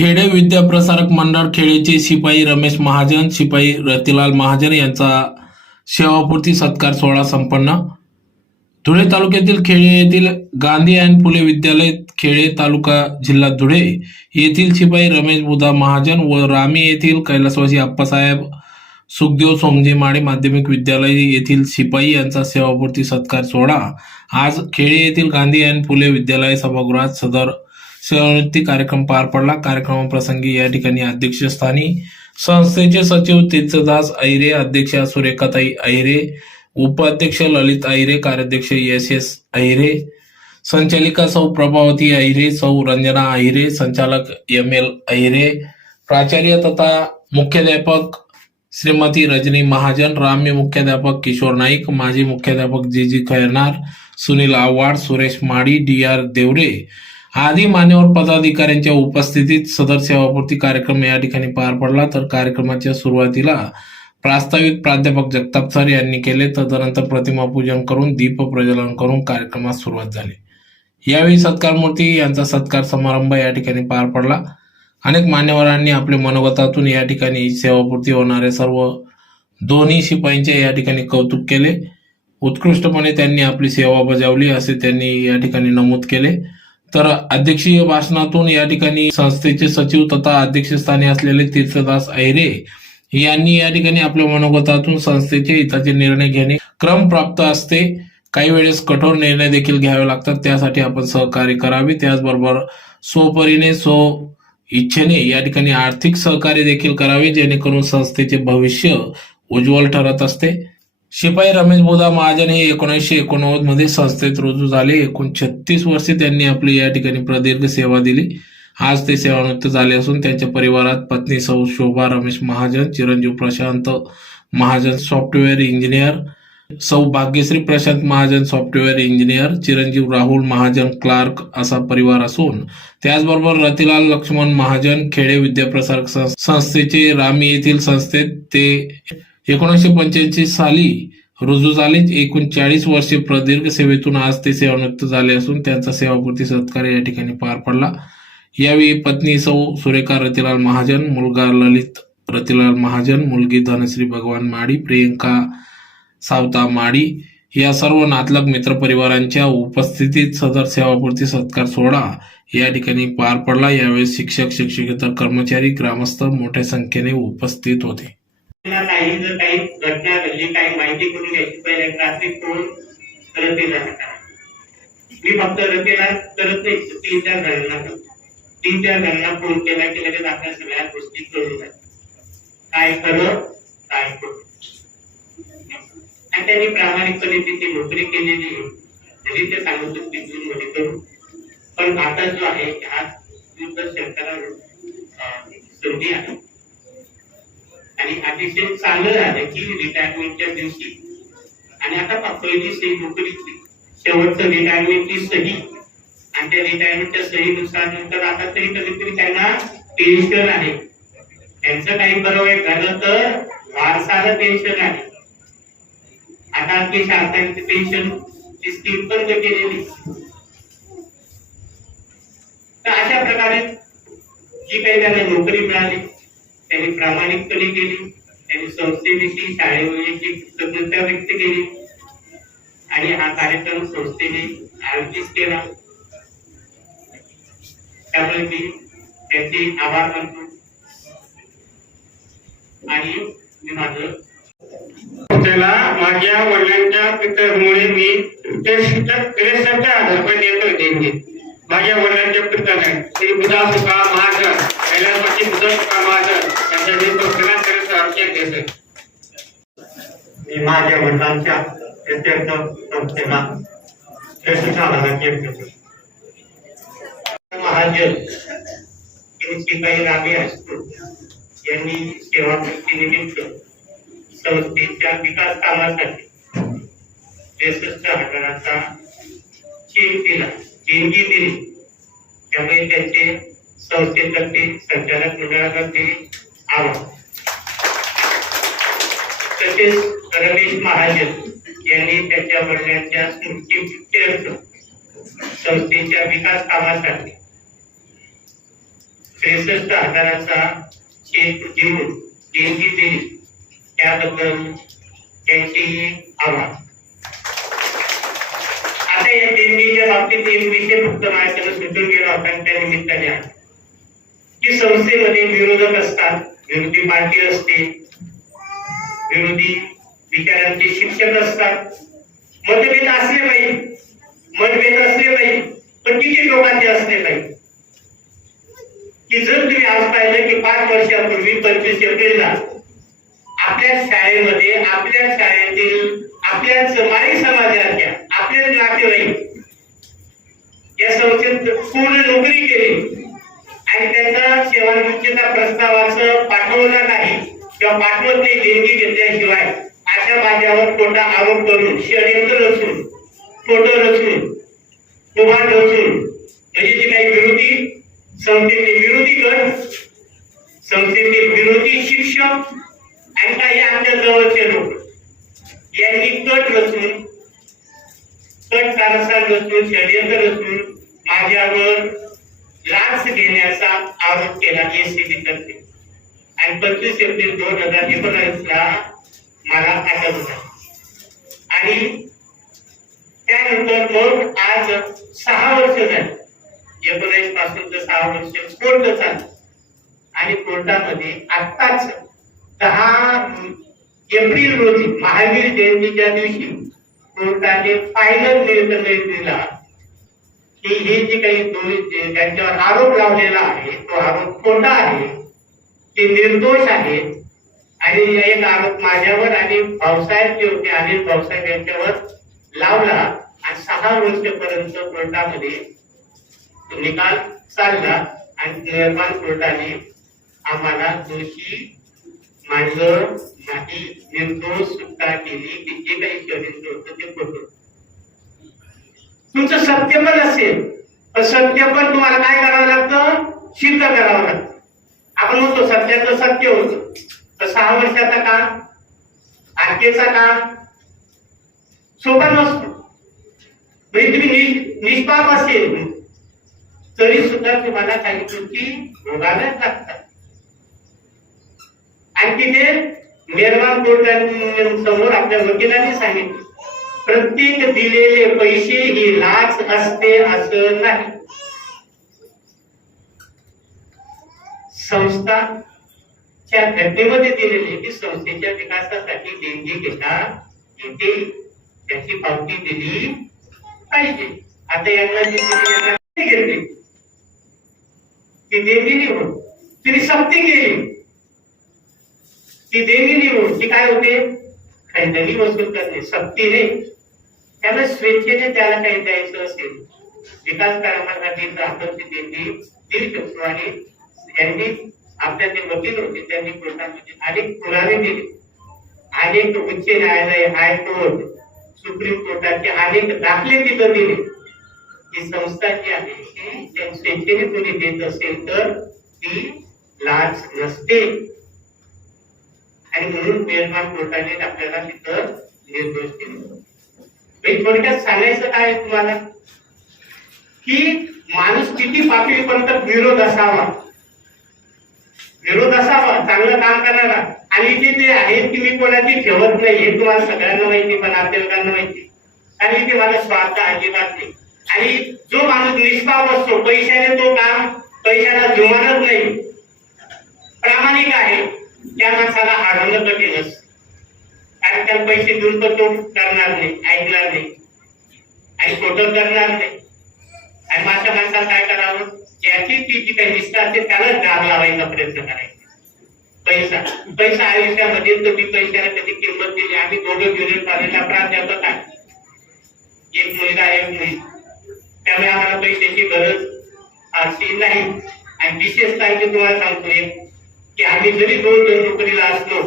खेडे विद्याप्रसारक मंडळ खेडेचे शिपाई रमेश महाजन शिपाई रतिलाल महाजन यांचा सेवापूर्ती सत्कार सोहळा संपन्न. धुळे तालुक्यातील खेडे येथील गांधी अँड फुले विद्यालय खेडे तालुका जिल्हा धुळे येथील शिपाई रमेश बुधा महाजन व रामी येथील कैलासवासी आप्पासाहेब सुखदेव सोमजी माडे माध्यमिक विद्यालय येथील शिपाई यांचा सेवापूर्ती सत्कार सोहळा. आज खेडे येथील गांधी अँड फुले विद्यालय सभागृहात सदर सेवानिवृत्ती कार्यक्रम पार पडला. कार्यक्रमाप्रसंगी या ठिकाणी अध्यक्षस्थानी संस्थेचे सचिव तीर्थदास ऐरे अध्यक्ष सुरेखाताई ऐरे उपाध्यक्ष ललित ऐरे कार्याध्यक्ष एस एस ऐरे संचालिका सौ प्रभावती ऐरे सौ रंजना ऐरे संचालक एम एल ऐरे प्राचार्य तथा मुख्याध्यापक श्रीमती रजनी महाजन राम्य मुख्याध्यापक किशोर नाईक माजी मुख्याध्यापक जी जी खैरनार सुनील आव्हाड सुरेश माडी डी आर देवरे आदी मान्यवर पदाधिकाऱ्यांच्या उपस्थितीत सदर सेवापूर्ती कार्यक्रम या ठिकाणी पार पडला तर कार्यक्रमाच्या सुरुवातीला प्रास्ताविक प्राध्यापक जगताप सर यांनी केले तदनंतर प्रतिमा पूजन करून दीप प्रज्वलन करून कार्यक्रमास सुरुवात झाली. यावेळी सत्कार मूर्ती यांचा सत्कार समारंभ या ठिकाणी पार पडला. अनेक मान्यवरांनी आपल्या मनोगतातून या ठिकाणी सेवापूर्ती होणाऱ्या सर्व दोन्ही शिपाईंचे या ठिकाणी कौतुक केले. उत्कृष्टपणे त्यांनी आपली सेवा बजावली असे त्यांनी या ठिकाणी नमूद केले. तर अध्यक्षीय भाषणातून या ठिकाणी संस्थेचे सचिव तथा अध्यक्षस्थानी असलेले तीर्थदास ऐरे यांनी या ठिकाणी आपल्या मनोगतातून संस्थेचे हिताचे निर्णय घेणे क्रम प्राप्त असते. काही वेळेस कठोर निर्णय देखील घ्यावे लागतात. त्यासाठी आपण सहकार्य करावे. त्याचबरोबर स्वपरीने स्व इच्छेने या ठिकाणी आर्थिक सहकार्य देखील करावे जेणेकरून संस्थेचे भविष्य उज्ज्वल ठरत असते. शिपाई रमेश बोधा महाजन हे एकोणीसशे एकोणनव्वदमध्ये संस्थेत रुजू झाले. एकूण छत्तीस वर्षे त्यांनी आपली या ठिकाणी प्रदीर्घ सेवा दिली. आज ते सेवानिवृत्त झाले असून त्यांच्या परिवारात पत्नी सौ शोभा रमेश महाजन चिरंजीव प्रशांत महाजन सॉफ्टवेअर इंजिनियर सौ भाग्यश्री प्रशांत महाजन सॉफ्टवेअर इंजिनियर चिरंजीव राहुल महाजन क्लार्क असा परिवार असून त्याचबरोबर रतिलाल लक्ष्मण महाजन खेडे विद्याप्रसारक संस्थेचे रामी येथील संस्थेत ते एकोणीसशे पंच्याऐंशी साली रुजू झाले. एकूण चाळीस वर्षे प्रदीर्घ सेवेतून आज ते सेवानिवृत्त झाले असून त्यांचा सेवापूर्ती सत्कार या ठिकाणी पार पडला. यावेळी पत्नी सौ सुरेखा रतिलाल महाजन मुलगा ललित रतिलाल महाजन मुलगी धनश्री भगवान माडी प्रियंका सावता माडी या सर्व नातलग मित्रपरिवारांच्या उपस्थितीत सदर सेवापूर्ती सत्कार सोहळा या ठिकाणी पार पडला. यावेळी शिक्षक शिक्षकेतर कर्मचारी ग्रामस्थ मोठ्या संख्येने उपस्थित होते. काही जर काही घटना घडली काही माहिती करून घ्यायची पहिले ट्राफिक फोन रतीला मी फक्त रतीला करत नाही तीन चार जणांना करतो तीन चार जणांना फोन केला की लगेच आपल्या सगळ्या गोष्टी करून जातात काय खरं काय खोटं. आणि त्यांनी प्रामाणिकपणे तिथे नोकरी केलेली तरी ते सांगत होते जून मध्ये करू. पण आता जो आहे हा युद्ध शेतकऱ्यावर संधी आहे. आणि अतिशय चांगलं झालं की रिटायरमेंटच्या दिवशी. आणि आता पहिली सही नोकरीची शेवटचं रिटायरमेंटची सही. आणि त्या रिटायरमेंटच्या सहीनुसार नंतर आता तरी कधीतरी त्यांना पेन्शन आहे. त्यांचं काही बरोबर झालं तर वारसाला पेन्शन आहे. आता आपली शासनाची पेन्शन ची स्कीम पण केलेली तर अशा प्रकारे जी काही त्यांना नोकरी मिळाली त्यांनी प्रामाणिकपणे केली. त्यांनी संस्थेविषयी शाळेविषयी कृतज्ञता व्यक्त केली. आणि हा कार्यक्रम संस्थेने आयोजित केला. त्यामुळे मी त्याचे आभार मानतो. आणि मी माझं त्याला माझ्या वडिलांच्या पितरमुळे मी त्रेसष्ट त्रेसष्ट हजार रुपये देतो देणगी. माझ्या वडिलांच्या पितराने श्री बुधा सुखा महाजन कैलासवासी बुधा सुखा महाजन यांच्या देतो फिनांस अभिषेक देतो मी माझ्या वडिलांच्या प्रत्यर्थ संस्थेला त्रेसष्ट हजाराची एक देतो महाजन यांनी शिपाई रागे हायस्कूल यांनी सेवा निमित्त संस्थेच्या विकास कामासाठी त्रेसष्ट हजाराचा चेक दिला देणगी दिली. त्यामुळे त्यांचे संस्थेतर्फे संचालक मंडळातर्फे आभार तसेच रमेश महाजन यांनी त्यांच्या वडिलांच्या स्मृतीप्रित्यर्थ संस्थेच्या विकास कामासाठी त्रेसष्ट हजाराचा चेक देऊन देणगी दिली. त्याबद्दल त्यांचेही आभार. आता या देणगीच्या बाबतीत एक विषय फक्त माझ्याकडे सुचून गेला होता त्या निमित्ताने की संस्थेमध्ये विरोधक असतात विरोधी पार्टी असते विरोधी विचारांचे शिक्षक असतात. मतभेद असले पाहिजे मतभेद असले पाहिजे पण किती लोकांचे असले पाहिजे? की जर तुम्ही आज पाहिलं की पाच वर्षापूर्वी पंचवीस एप्रिलला आपल्या शाळेमध्ये आपल्या शाळेतील आपल्या माळी समाजाच्या आपल्याच नातेवाईक या संस्थेत पूर्ण नोकरी केली. आणि त्यांचा सेवानिवृत्तीचा प्रस्तावाचं पाठवला नाही किंवा पाठवत नाही देणगी घेतल्याशिवाय. अशा माझ्यावर खोटा आरोप करून षडयंत्र रचून फोटो रचून कुमार रचून म्हणजे जे काही विरोधी संस्थेतले विरोधी गट संस्थेचे विरोधी शिक्षक आणि काही आमच्या जवळचे लोक यांनी कट रचून सण कारस्थान रचून षडयंत्र रचून माझ्यावर लाच घेण्याचा आरोप केला एसीबी करते. आणि पंचवीस एप्रिल दोन हजार एकोणीस ला मला अटक झाली आणि त्यानंतर मग आज सहा वर्ष झाली. एकोणावीसपासून तर सहा वर्ष कोर्ट चालू. आणि कोर्टामध्ये आत्ताच दहा एप्रिल रोजी महावीर जयंतीच्या दिवशी कोर्टाने फायनल निर्णय दिला. की हे जे काही दोन्ही त्यांच्यावर आरोप लावलेला आहे तो आरोप खोटा आहे ते निर्दोष आहे. आणि एक आरोप माझ्यावर आणि भाऊसाहेब जे होते. अनिल भाऊसाहेब यांच्यावर लावला आणि सहा वर्षपर्यंत कोर्टामध्ये तो निकाल चालला. आणि निर्माण कोर्टाने आम्हाला दोषी माझं नाही निर्दोष केली की जे काही होतं ते तुमचं सत्य पण असेल तर सत्य पण तुम्हाला काय करावं लागतं? सिद्ध करावं लागतं. आपण म्हणतो सत्याचं सत्य होत. तर सहा वर्षाचा काळ आजकेचा काळ सोपा नसतो. म्हणजे तुम्ही निष्पाप असेल. तरी सुद्धा तुम्हाला काही गोष्टी भोगाव्याच लागतात. आणि तिथे निर्माण कोर्टासमोर आपल्या वकिलांनी सांगितलं. प्रत्येक दिलेले पैसे ही लाच असते असं नाही. संस्थाच्या घटनेमध्ये दिलेले की संस्थेच्या विकासासाठी देणगी घेता येते. त्याची पावती दिली पाहिजे. आता यांना जी दिली घेतली. ती देणगी नाही होत. तिने सक्ती केली. ती नाही होत ती काय होते खंडणी वसूल करणे सक्तीने त्यामुळे स्वेच्छेने त्याला काही द्यायचं असेल विकास कामासाठी ती देणगी देऊ शकतो आणि यांनी आपल्या जे वकील होते त्यांनी कोर्टामध्ये अनेक पुरावे दिले अनेक उच्च न्यायालय हायकोर्ट सुप्रीम कोर्टाचे अनेक दाखले तिथं दिले ही संस्था जी आहे ती त्या स्वेच्छेने कोणी देत असेल तर ती लाच नसते आणि म्हणून निर्माण कोर्टाने आपल्याला तिथं निर्दोष दिले. म्हणजे थोडक्यात सांगायचं काय तुम्हाला? की माणूस किती पातळीपर्यंत विरोध असावा? विरोध असावा चांगलं काम करणारा आणि इथे ते आहे की मी कोणाची ठेवत नाही हे तुम्हाला सगळ्यांना माहिती पण आपल्याला माहिती. आणि इथे माझा स्वार्थ अजिबात नाही. आणि जो माणूस निष्पाप असतो पैशाने तो काम पैशाला जुमानत नाही. प्रामाणिक आहे. त्या माणसाला हरवणं कठीणच कारण त्याला पैसे देऊन तोड तो करणार नाही ऐकणार नाही. आणि टोटल करणार नाही. आणि माझ्या माणसाला काय करावं? ज्याची ती जी काही निष्ठा असते त्यालाच दाब लावायचा प्रयत्न करायचा. पैसा पैसा आयुष्यामध्ये तुम्ही पैशाला कधी किंमत दिली आम्ही दोघं ज्युनियर कॉलेजला प्राध्यापक आहे. एक मुलगा एक मुली त्यामुळे आम्हाला पैशाची गरज अशी नाही. आणि विशेषतः मी तुम्हाला सांगतो एक की आम्ही जरी दोन दोन नोकरीला असलो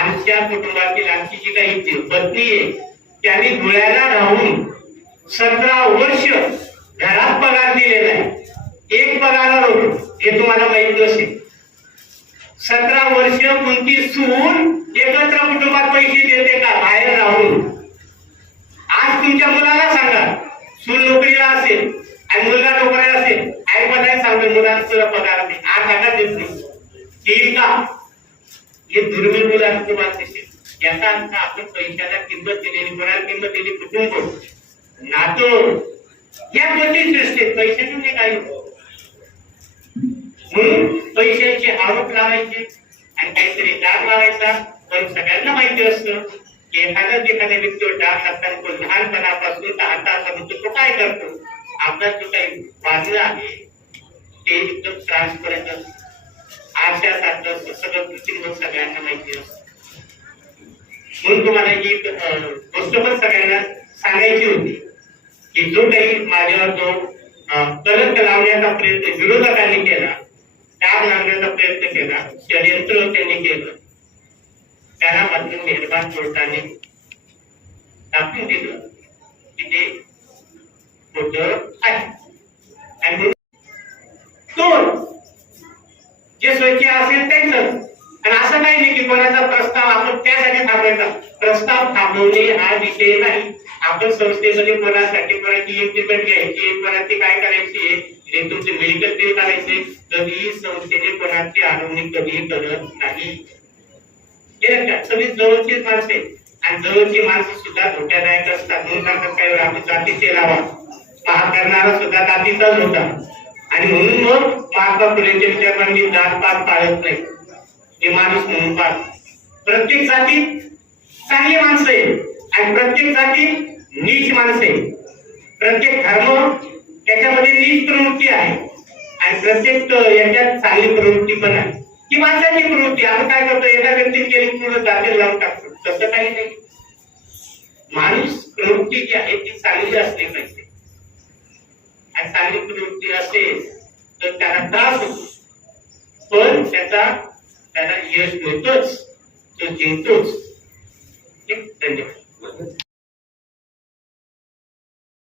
आमच्या कुटुंबातील आमची जी काही पत्नी आहे त्यांनी धुळ्याला राहून सतरा वर्ष घरात पगार दिलेला आहे. एक पगार होतो हे तुम्हाला माहीत नसेल. सतरा वर्ष कोणती सून एकत्र कुटुंबात पैसे देते का? बाहेर राहून. आज तुमच्या मुलाला सांगा सून नोकरीला असेल आणि मुलगा नोकरीला असेल आई पदाला सांगतो मुलाला तुला पगार नाही आज हाटा देत नाही. का हे दुर्मिळ मुलं असं तुम्हाला दिसेल याचा अर्थ आपण पैशाला किंमत दिलेली मनाला किंमत दिली कुटुंब नातो या दोन्ही सृष्टीत पैशातून हे काही म्हणून पैशाचे आरोप लावायचे आणि काहीतरी डाग लावायचा. पण सगळ्यांना माहिती असतं की एखादा एखाद्या व्यक्तीवर डाग लागताना तो लहानपणापासून तर आतापर्यंत तो काय करतो? आपला जो काही वाजला आहे ते एकदम ट्रान्सपरंट आमच्या सारखं सगळं पृथ्वीवर सगळ्यांना माहिती असतं. म्हणून तुम्हाला ही गोष्ट पण सगळ्यांना सांगायची होती की जो काही माझ्यावर जो कलंक लावण्याचा प्रयत्न विरोधकांनी केला डाग लावण्याचा प्रयत्न केला षडयंत्र त्यांनी केलं त्याला मात्र मेहरबान कोर्टाने दाखवून दिलं की ते खोट आहे. आणि दोन जे स्वच्छ असेल त्यांच आणि असं काही नाही की कोणाचा प्रस्ताव आपण त्यासाठी थांबवायचा. प्रस्ताव थांबवणे हा विषय नाही. आपण संस्थेमध्ये कोणासाठी कोणाची इम्प्लिमेंट घ्यायची कोणाची काय करायची हे तुमचे मेडिकल बिल करायचे कधीही संस्थेने कोणाची आणवणी कधीही करत नाही. सगळी जवळचीच माणसे आणि जवळची माणसं सुद्धा धोक्यादायक असतात. म्हणून सांगतात काही वेळा आपण जातीचे लावा महाग करणारा सुद्धा जातीचाच होता आणि म्हणून मग महात्मा फुलेंच्या विचारांनी जात पात पाळत नाही. हे माणूस म्हणून पाळत प्रत्येक जाती चांगली माणसं आहे आणि प्रत्येक जाती नीच माणसं आहे प्रत्येक धर्म त्याच्यामध्ये नीच प्रवृत्ती आहे. आणि प्रत्येक याच्यात चांगली प्रवृत्ती पण आहे. ही माणसाची प्रवृत्ती. आपण काय करतो? एका व्यक्ती केली पूर्ण जाती लावून टाकतो. तसं काही नाही. माणूस प्रवृत्ती जी आहे ती चांगली असली पाहिजे. आणि चांगली प्रवृत्ती असेल तर त्याला त्रास होतो पण त्याचा त्याला यश मिळतोच तो जिंकतोच ठीक धन्यवाद